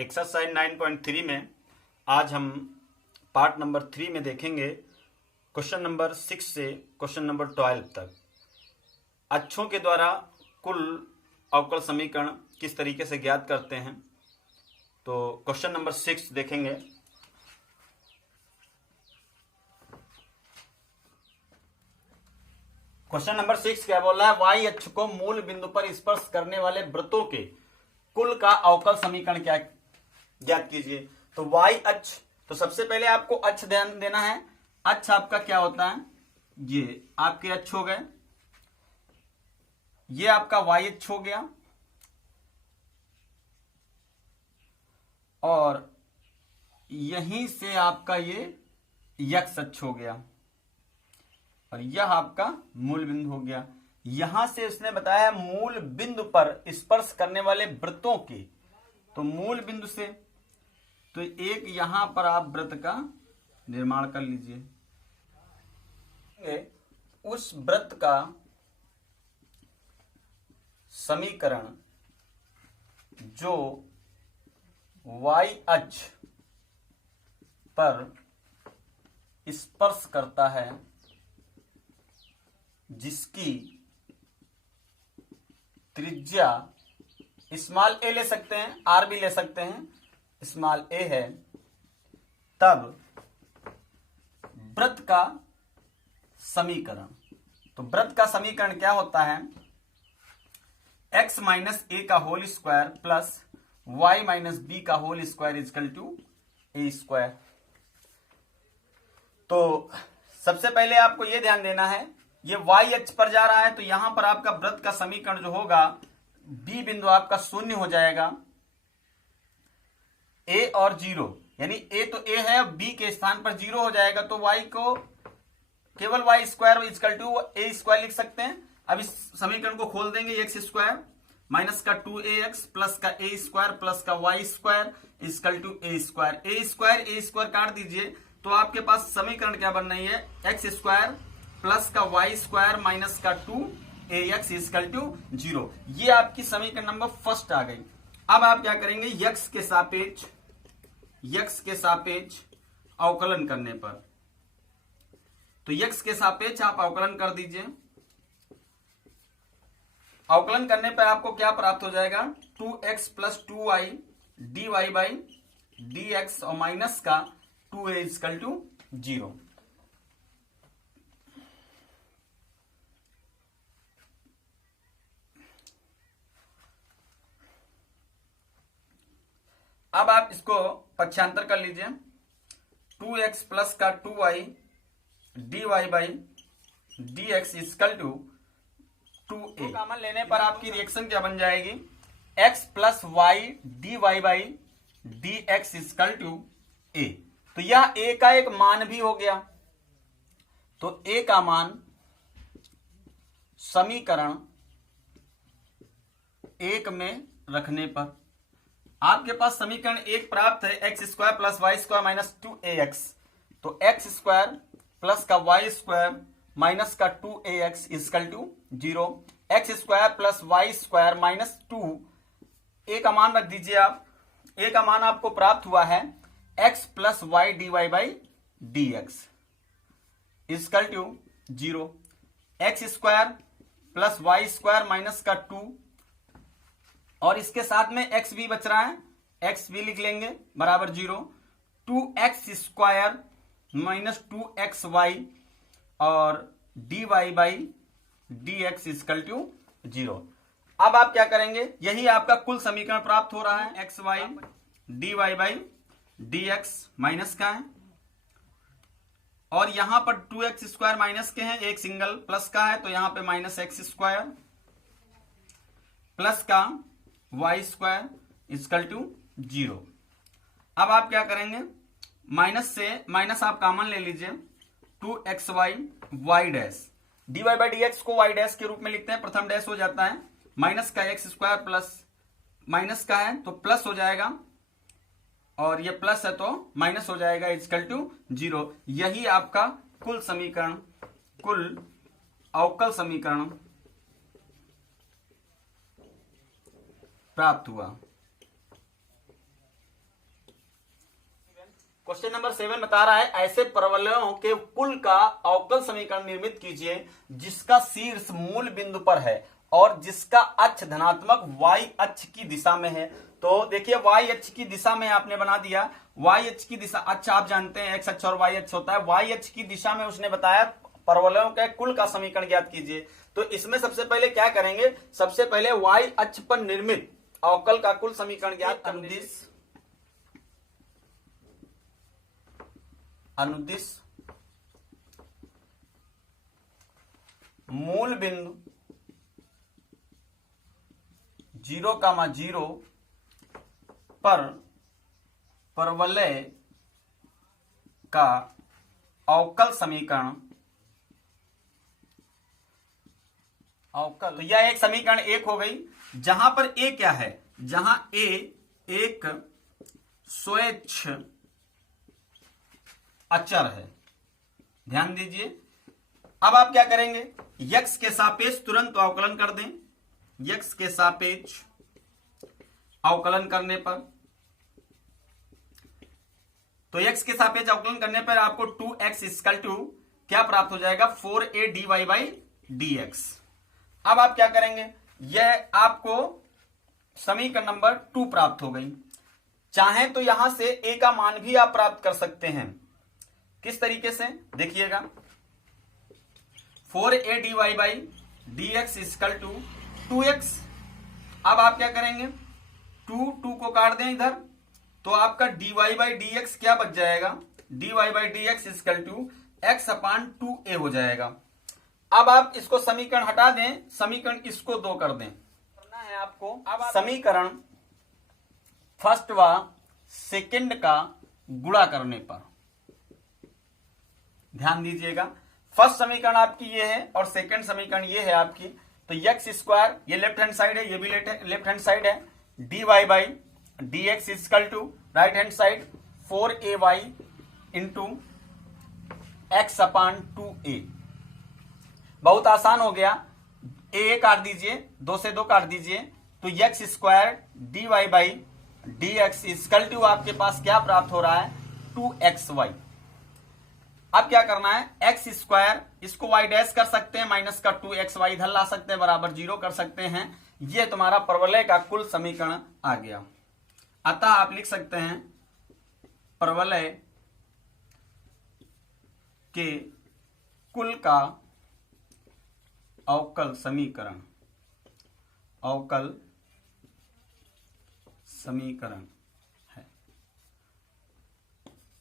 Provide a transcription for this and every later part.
Exercise 9.3 में आज हम पार्ट नंबर 3 में देखेंगे क्वेश्चन नंबर 6 से क्वेश्चन नंबर 12 तक। अक्षों के द्वारा कुल अवकल समीकरण किस तरीके से ज्ञात करते हैं। तो क्वेश्चन नंबर 6 देखेंगे। क्वेश्चन नंबर 6 क्या बोल रहा है? वाई अक्ष को मूल बिंदु पर स्पर्श करने वाले वृत्तों के कुल का अवकल समीकरण क्या ज्ञात कीजिए। तो वाई अक्ष, तो सबसे पहले आपको अक्ष ध्यान देना है। अक्ष आपका क्या होता है? ये आपके अक्ष हो गए, ये आपका वाई अक्ष हो गया और यहीं से आपका ये एक्स अक्ष हो गया और यह आपका मूल बिंदु हो गया। यहां से उसने बताया मूल बिंदु पर स्पर्श करने वाले वृत्तों के, तो मूल बिंदु से तो एक यहां पर आप वृत्त का निर्माण कर लीजिए। उस वृत्त का समीकरण जो वाई अक्ष पर स्पर्श करता है, जिसकी त्रिज्या स्मॉल ए ले सकते हैं, आर भी ले सकते हैं, स्मॉल ए है, तब वृत्त का समीकरण। तो वृत्त का समीकरण क्या होता है? x माइनस ए का whole square plus y minus b का whole square equal to a square. तो सबसे पहले आपको यह ध्यान देना है, ये y अक्ष पर जा रहा है, तो यहां पर आपका वृत्त का समीकरण जो होगा, b बिंदु आपका शून्य हो जाएगा, a और 0, यानी a तो a है, b के स्थान पर 0 हो जाएगा, तो y को केवल y square equal to a square लिख सकते हैं। अब इस समीकरण को खोल देंगे, एक्स स्क्वायर माइनस का 2ax प्लस का a स्क्वायर प्लस का y square equal to a square काट दीजिए, तो आपके पास समीकरण क्या बन रही है? एक्स स्क्वायर प्लस का y स्क्वायर माइनस का 2ax इजकल टू 0। ये आपकी समीकरण नंबर फर्स्ट आ गई। अब आप क्या करेंगे? यक्स के सापेक्ष अवकलन करने पर, तो यक्स के सापेक्ष आप अवकलन कर दीजिए। अवकलन करने पर आपको क्या प्राप्त हो जाएगा? 2x plus 2y dy by dx और माइनस का 2a इजकल टू 0। अब आप इसको पक्षांतर कर लीजिए। 2x प्लस का 2y dy by dx equal to 2a। Common लेने पर आपकी रिएक्शन क्या बन जाएगी? x plus y dy by dx equal to a। तो यह a का एक मान भी हो गया, तो a का मान समीकरण 1 में रखने पर आपके पास समीकरण 1 प्राप्त है, x square plus y square minus 2ax। तो एक्स स्क्वायर प्लस का वाई स्क्वायर माइनस का 2ax equal to 0। X square plus y square minus 2, a का मान रख दीजिए आप। a का मान आपको प्राप्त हुआ है x plus y d y by d x equal to 0। X square plus y square minus का 2 और इसके साथ में x भी बच रहा है, x भी लिख लेंगे बराबर 0। 2x स्क्वायर माइनस 2xy और dy by dx equal to 0। अब आप क्या करेंगे? यही आपका कुल समीकरण प्राप्त हो रहा है, xy dy by dx minus का है और यहां पर 2x स्क्वायर माइनस के हैं, एक सिंगल प्लस का है, तो यहां पे माइनस एक्स स्क्वायर प्लस का y स्क्वायर इजकल टू 0। अब आप क्या करेंगे? माइनस से माइनस आप कॉमन ले लीजिए, 2xy y dash dy by dx को y डैश के रूप में लिखते हैं, प्रथम डैश हो जाता है, माइनस का एक्स स्क्वायर प्लस माइनस का है तो प्लस हो जाएगा और ये प्लस है तो माइनस हो जाएगा इजकल टू 0। यही आपका कुल समीकरण, कुल अवकल समीकरण प्राप्त हुआ। क्वेश्चन नंबर 7 बता रहा है ऐसे परवलयों के कुल का अवकल समीकरण निर्मित कीजिए जिसका शीर्ष मूल बिंदु पर है और जिसका अक्ष धनात्मक y अक्ष की दिशा में है। तो देखिए y अक्ष की दिशा में आपने बना दिया, y अक्ष की दिशा, अच्छा आप जानते हैं x अक्ष और y अक्ष होता है, y अक्ष की दिशा में उसने बताया परवलयों के कुल का समीकरण ज्ञात कीजिए। तो इसमें सबसे पहले क्या करेंगे, सबसे पहले y अक्ष पर निर्मित अवकल का कुल समीकरण ज्ञात अनुदिश मूल बिंदु 0,0 पर परवलय का अवकल समीकरण तो यह एक समीकरण एक हो गई, जहां पर ए क्या है, जहां ए एक स्वैच्छ अचर है। ध्यान दीजिए, अब आप क्या करेंगे, यक्स के सापेक्ष तुरंत अवकलन कर दें। यक्स के सापेक्ष अवकलन करने पर, तो यक्स के सापेक्ष अवकलन करने पर आपको 2x इक्वल टू क्या प्राप्त हो जाएगा, 4a dy बाई dx। अब आप क्या करेंगे, यह आपको समीकरण नंबर 2 प्राप्त हो गई। चाहें तो यहां से a का मान भी आप प्राप्त कर सकते हैं। किस तरीके से, देखिएगा, 4a dy by dx equal to 2x। अब आप क्या करेंगे, 2 को काट दें इधर, तो आपका dy बाई dx क्या बच जाएगा, dy by dx equal to x upon 2a हो जाएगा। अब आप इसको समीकरण हटा दें, समीकरण इसको 2 कर दें। करना है आपको, अब समीकरण फर्स्ट व सेकंड का गुणा करने पर, ध्यान दीजिएगा, फर्स्ट समीकरण आपकी ये है और सेकंड समीकरण ये है आपकी। तो एक्स स्क्वायर, ये लेफ्ट हैंड साइड है, ये भी लेफ्ट हैंड साइड है, dy by dx equal to right hand side 4ay into x upon 2a। बहुत आसान हो गया, ए काट दीजिए, 2 से 2 काट दीजिए, तो x square dy by dx equal to आपके पास क्या प्राप्त हो रहा है, 2xy। अब क्या करना है, एक्स स्क्वायर इसको y डैश कर सकते हैं, माइनस का 2xy इधर ला सकते हैं, बराबर 0 कर सकते हैं। ये तुम्हारा परवलय का कुल समीकरण आ गया। अतः आप लिख सकते हैं परवलय के कुल का अवकल समीकरण, अवकल समीकरण है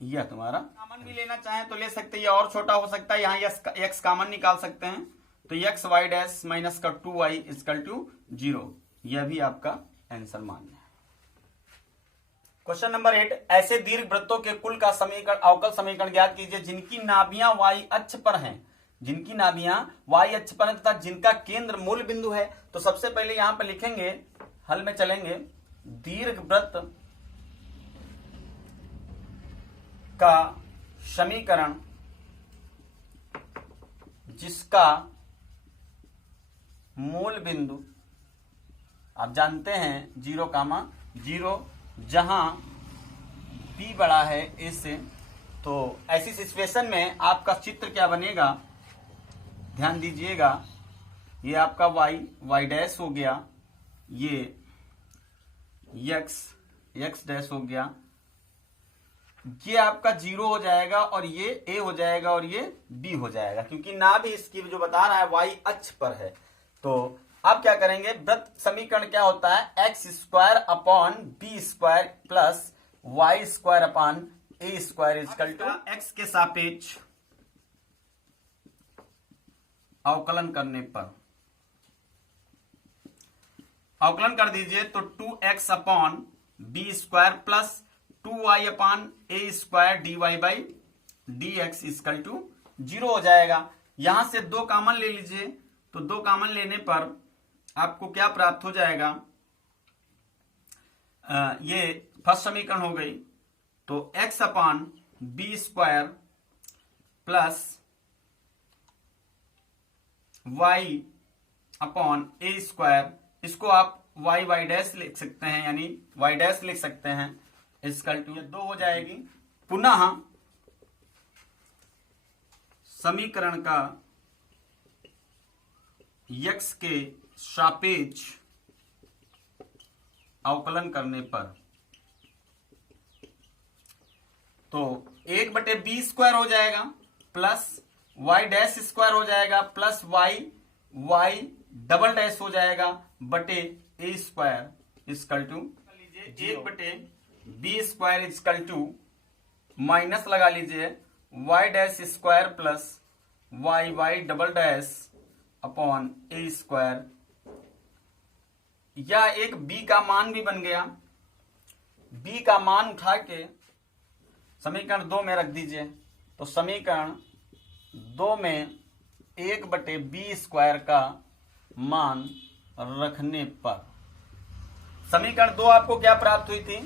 यह तुम्हारा। कॉमन भी लेना चाहें तो ले सकते हैं, या और छोटा हो सकता है, यहां x कॉमन निकाल सकते हैं, तो एक्स वाई डैश माइनस का 2y इक्वल टू 0, यह भी आपका आंसर मान्य है। क्वेश्चन नंबर 8, ऐसे दीर्घ वृत्तों के कुल का समीकरण अवकल समीकरण ज्ञात कीजिए जिनकी नाभियां y अक्ष पर हैं, जिनकी नाभियां y अक्ष पर हैं तथा जिनका केंद्र मूल बिंदु है। तो सबसे पहले यहां पर लिखेंगे, हल में चलेंगे, दीर्घ वृत्त का समीकरण जिसका मूल बिंदु आप जानते हैं 0,0, जहां b बड़ा है a से। तो ऐसी सिचुएशन में आपका चित्र क्या बनेगा, ध्यान दीजिएगा, ये आपका y डैश हो गया, ये x डैश हो गया, ये आपका 0 हो जाएगा और ये a हो जाएगा और ये b हो जाएगा, क्योंकि नाभि इसकी जो बता रहा है y अक्ष पर है। तो अब क्या करेंगे, वृत्त समीकरण क्या होता है, x square upon b square plus y square upon a square equal to x के सापेक्ष अवकलन करने पर, अवकलन कर दीजिए, तो 2x upon b square plus 2y upon a square dy by dx equal to 0 हो जाएगा। यहां से 2 कॉमन ले लीजिए, तो 2 कॉमन लेने पर आपको क्या प्राप्त हो जाएगा, ये फर्स्ट समीकरण हो गई। तो x upon b square plus y upon a square, इसको आप y डैश लिख सकते हैं, यानी y डैश लिख सकते हैं, इक्वल टू 2 हो जाएगी। पुनः समीकरण का x के सापेक्ष अवकलन करने पर तो 1/b² हो जाएगा प्लस y डैश स्क्वायर हो जाएगा प्लस y डबल डैश हो जाएगा बटे a² equal to 1/b² equal to minus लगा लीजिए y dash square plus y double dash upon a²। यह एक b का मान भी बन गया। b का मान उठा के समीकरण 2 में रख दीजिए। तो समीकरण 2 में 1/b² का मान रखने पर समीकरण 2 आपको क्या प्राप्त हुई थी?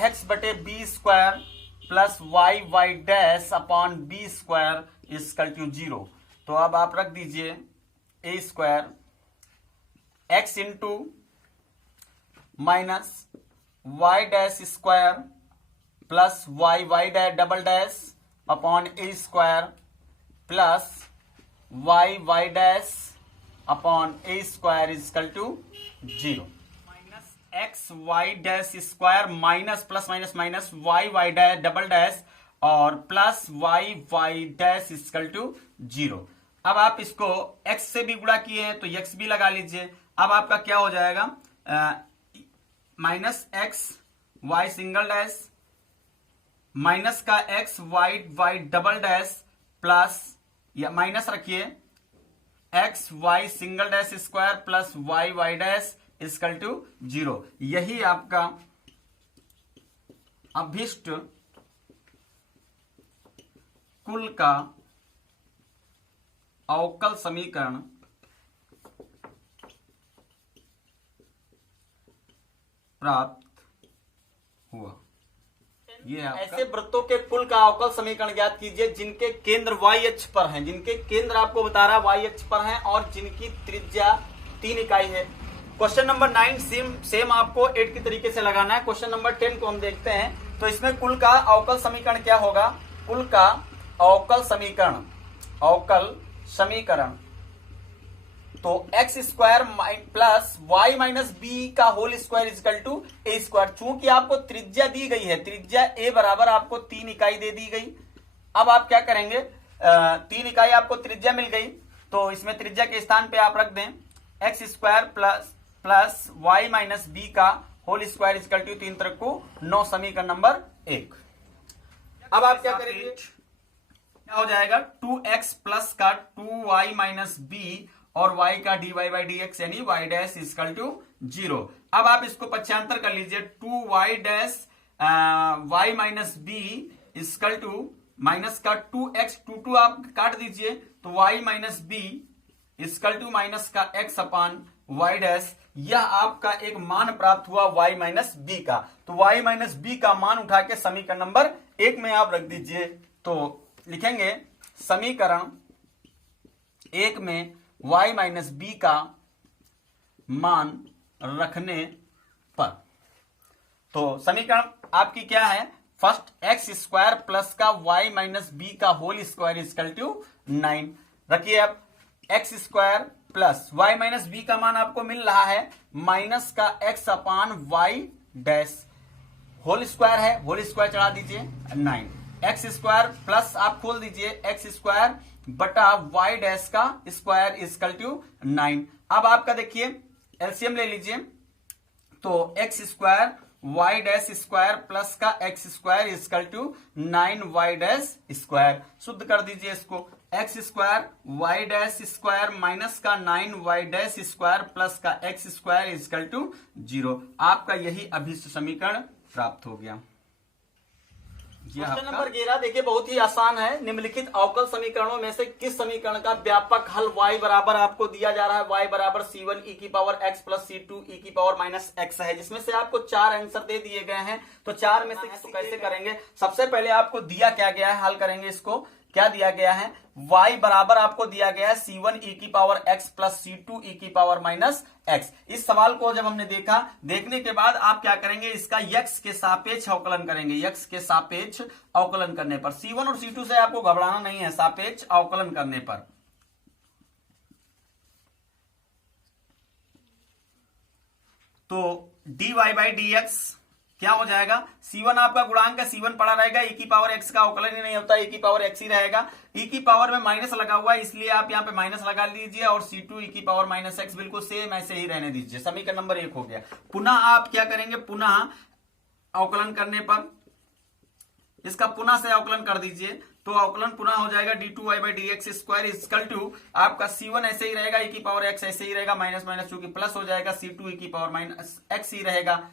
x/b² plus y dash upon b² equal to 0। तो अब आप रख दीजिए a² x into minus y dash square plus y dash double dash upon a² plus y dash upon a² equal to 0 minus x y dash square minus plus minus minus y dash double dash और plus y dash equal to 0। अब आप इसको x से भी गुणा किए हैं तो x भी लगा लीजिए। अब आपका क्या हो जाएगा? Minus x y single dash minus का x y double dash plus या माइनस रखिए x y single dash square plus y dash equal to 0। यही आपका अभिष्ट कुल का अवकल समीकरण प्राप्त हुआ। ये ऐसे वृत्तों के कुल का अवकल समीकरण ज्ञात कीजिए जिनके केंद्र y अक्ष पर हैं, जिनके केंद्र आपको बता रहा है y अक्ष पर हैं और जिनकी त्रिज्या 3 इकाई है। क्वेश्चन नंबर 9 सेम आपको 8 की तरीके से लगाना है। क्वेश्चन नंबर 10 को हम देखते हैं। तो इसमें कुल का अवकल समीकरण क्या होगा? कुल का अवकल समीकरण तो x² plus y minus b का whole square equal to a²। चूंकि आपको त्रिज्या दी गई है, त्रिज्या a बराबर आपको 3 इकाई दे दी गई। अब आप क्या करेंगे? 3 इकाई आपको त्रिज्या मिल गई तो इसमें त्रिज्या के स्थान पे आप रख दें x² plus y minus b का होल स्क्वायर इक्वल टू 3 तरफ को 9 समीकरण नंबर 1। अब आप क्या करेंगे? क्या हो जाएगा? 2x प्लस का 2y माइनस बी और y का dy बाई dx यानी y डैश इक्वल टू 0। अब आप इसको पक्षांतर कर लीजिए 2y dash y minus b equal to minus का 2x 2 आप काट दीजिए तो y minus b equal to minus का x अपान y डैश। यह आपका एक मान प्राप्त हुआ y माइनस बी का। तो y माइनस बी का मान उठा के समीकरण नंबर 1 में आप रख दीजिए। तो लिखेंगे समीकरण 1 में y माइनस बी का मान रखने पर तो समीकरण आपकी क्या है? फर्स्ट x² प्लस का y माइनस बी का होल स्क्वायर इक्वल टू 9 रखिए। अब x² plus y minus b का मान आपको मिल रहा है माइनस का x upon y dash whole square है, होल स्क्वायर चढ़ा दीजिए 9 x² प्लस आप खोल दीजिए x² बटा y डैश का स्क्वायर इक्वल टू 9। अब आपका देखिए एलसीएम ले लीजिए तो x² y dash square plus का x² equal to 9y dash square. शुद्ध कर दीजिए इसको x² y dash square minus का 9y डैश स्क्वायर प्लस का x² इक्वल टू 0। आपका यही अभिष्ट समीकरण प्राप्त हो गया। क्वेश्चन नंबर 11 देखिए बहुत ही आसान है। निम्नलिखित अवकल समीकरणों में से किस समीकरण का व्यापक हल y बराबर आपको दिया जा रहा है? y बराबर c1 e की power x plus c2 e की पावर माइनस x है, जिसमें से आपको 4 आंसर दे दिए गए हैं। तो 4 में से तो कैसे करेंगे? सबसे पहले आपको दिया क्या गया है, हल करेंगे इसको। क्या दिया गया है, y बराबर आपको दिया गया है c1 e की power x plus c2 e की पावर माइनस x। इस सवाल को जब हमने देखा, देखने के बाद आप क्या करेंगे, इसका x के सापेक्ष अवकलन करेंगे। x के सापेक्ष अवकलन करने पर c1 और c2 से आपको घबराना नहीं है, सापेक्ष अवकलन करने पर। तो dy बाई dx क्या हो जाएगा, c1 आपका गुणांक है, c1 पड़ा रहेगा, e की पावर x का अवकलन ही नहीं होता, e की पावर x ही रहेगा। e की पावर में माइनस लगा हुआ है, इसलिए आप यहाँ पे माइनस लगा लीजिए, और c2 e की पावर माइनस x बिल्कुल सेम ऐसे ही रहने दीजिए। समीकरण नंबर 1 हो गया। पुनः आप क्या करेंगे, पुनः अवकलन करने पर इसका पुनः से अवकलन कर दीजिए, तो अवकलन पुनः हो जाएगा d2y by dx square equal to आपका c1 ऐसे ही रहेगा, e की पावर x ऐसे ही रहेगा, माइनस माइनस चूंकि प्लस हो जाएगा, c2 e की पावर माइनस x ही रहेगा,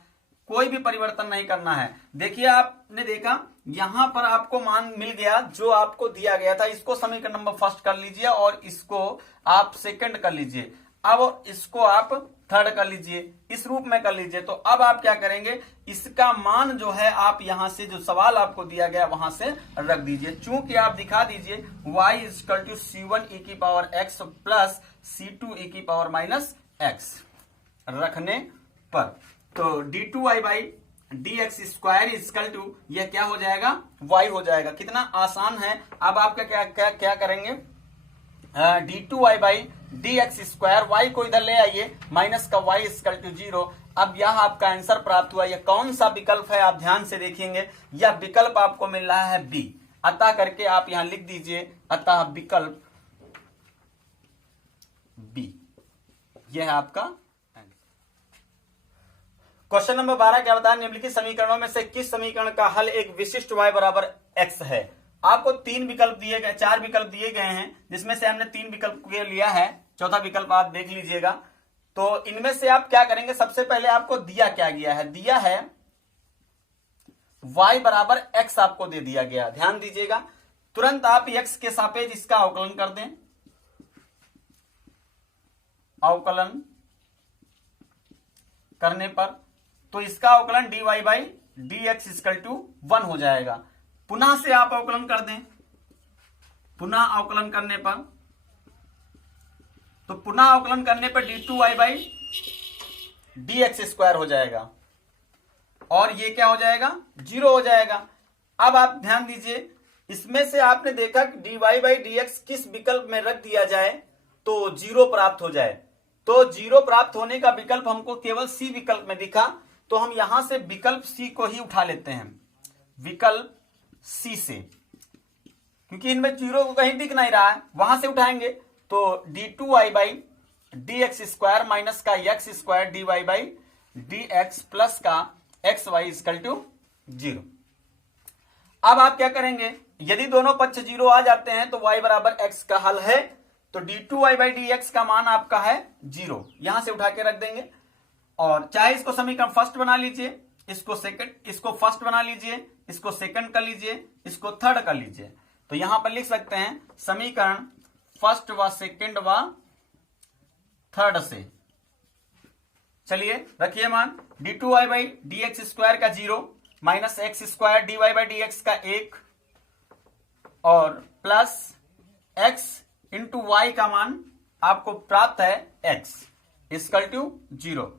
कोई भी परिवर्तन नहीं करना है। देखिए आपने देखा यहां पर आपको मान मिल गया जो आपको दिया गया था, इसको समीकरण नंबर फर्स्ट कर लीजिए और इसको आप सेकंड कर लीजिए, अब इसको आप थर्ड कर लीजिए, इस रूप में कर लीजिए। तो अब आप क्या करेंगे, इसका मान जो है आप यहां से जो सवाल आपको दिया गया वहां से रख दीजिए। चूंकि आप दिखा दीजिए y equal to c1 e की power x plus c2 e की पावर माइनस x रखने पर, तो d2y by dx square equal to यह क्या हो जाएगा, y हो जाएगा। कितना आसान है। अब आप क्या करेंगे, d2y by dx square, y को इधर ले आइए, माइनस का y इक्वल टू 0। अब यह आपका आंसर प्राप्त हुआ। यह कौन सा विकल्प है, आप ध्यान से देखेंगे, यह विकल्प आपको मिल रहा है बी। अतः करके आप यहां लिख दीजिए, अतः विकल्प बी, यह है आपका। क्वेश्चन नंबर 12 क्या बताया, निम्नलिखित समीकरणों में से किस समीकरण का हल एक विशिष्ट y बराबर x है। आपको 3 विकल्प दिए गए, 4 विकल्प दिए गए हैं, जिसमें से हमने 3 विकल्प के लिया है, चौथा विकल्प आप देख लीजिएगा। तो इनमें से आप क्या करेंगे, सबसे पहले आपको दिया क्या गया है, दिया है y बराबर x आपको दे दिया गया, ध्यान दीजिएगा। तुरंत आप x के सापेक्ष इसका अवकलन कर दें, अवकलन करने पर तो इसका अवकलन dy by dx equal to 1 हो जाएगा। पुनः से आप अवकलन कर दें, पुनः अवकलन करने पर, तो पुनः अवकलन करने पर d2y बाई dx स्क्वायर हो जाएगा, और ये क्या हो जाएगा, 0 हो जाएगा। अब आप ध्यान दीजिए, इसमें से आपने देखा कि dy बाई dx किस विकल्प में रख दिया जाए तो 0 प्राप्त हो जाए। तो 0 प्राप्त होने का विकल्प हमको केवल सी विकल्प में दिखा, तो हम यहां से विकल्प सी को ही उठा लेते हैं, विकल्प सी से, क्योंकि इनमें 0 को कहीं दिख नहीं रहा है, वहां से उठाएंगे। तो d2y by dx square minus का x square dy by dx plus का xy इक्वल टू 0। अब आप क्या करेंगे, यदि दोनों पक्ष 0 आ जाते हैं तो y बराबर x का हल है, तो d2y बाई dx का मान आपका है 0, यहां से उठा के रख देंगे। और चाहे इसको समीकरण फर्स्ट बना लीजिए, इसको सेकंड, इसको फर्स्ट बना लीजिए, इसको सेकंड कर लीजिए, इसको थर्ड कर लीजिए। तो यहां पर लिख सकते हैं समीकरण फर्स्ट व सेकंड व थर्ड से। चलिए रखिए मान, d2y बाई dx स्क्वायर का 0 minus x square dy by dx का 1 और प्लस x इंटू y का मान आपको प्राप्त है x इक्वल टू 0,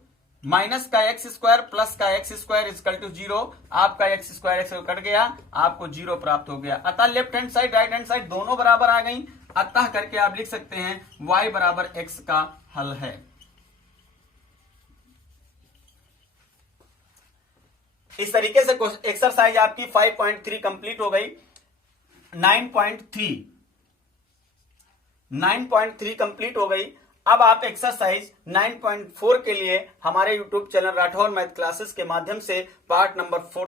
माइनस का x स्क्वायर प्लस का x स्क्वायर इक्वल टू 0। आपका x स्क्वायर x कट गया, आपको 0 प्राप्त हो गया। अतः left hand side right hand side दोनों बराबर आ गई, अतः करके आप लिख सकते हैं y बराबर x का हल है। इस तरीके से एक्सरसाइज आपकी 5.3 कंप्लीट हो गई। 9.3 कंप्लीट हो गई। अब आप एक्सरसाइज 9.4 के लिए हमारे YouTube channel Rathore math classes के माध्यम से पार्ट नंबर 4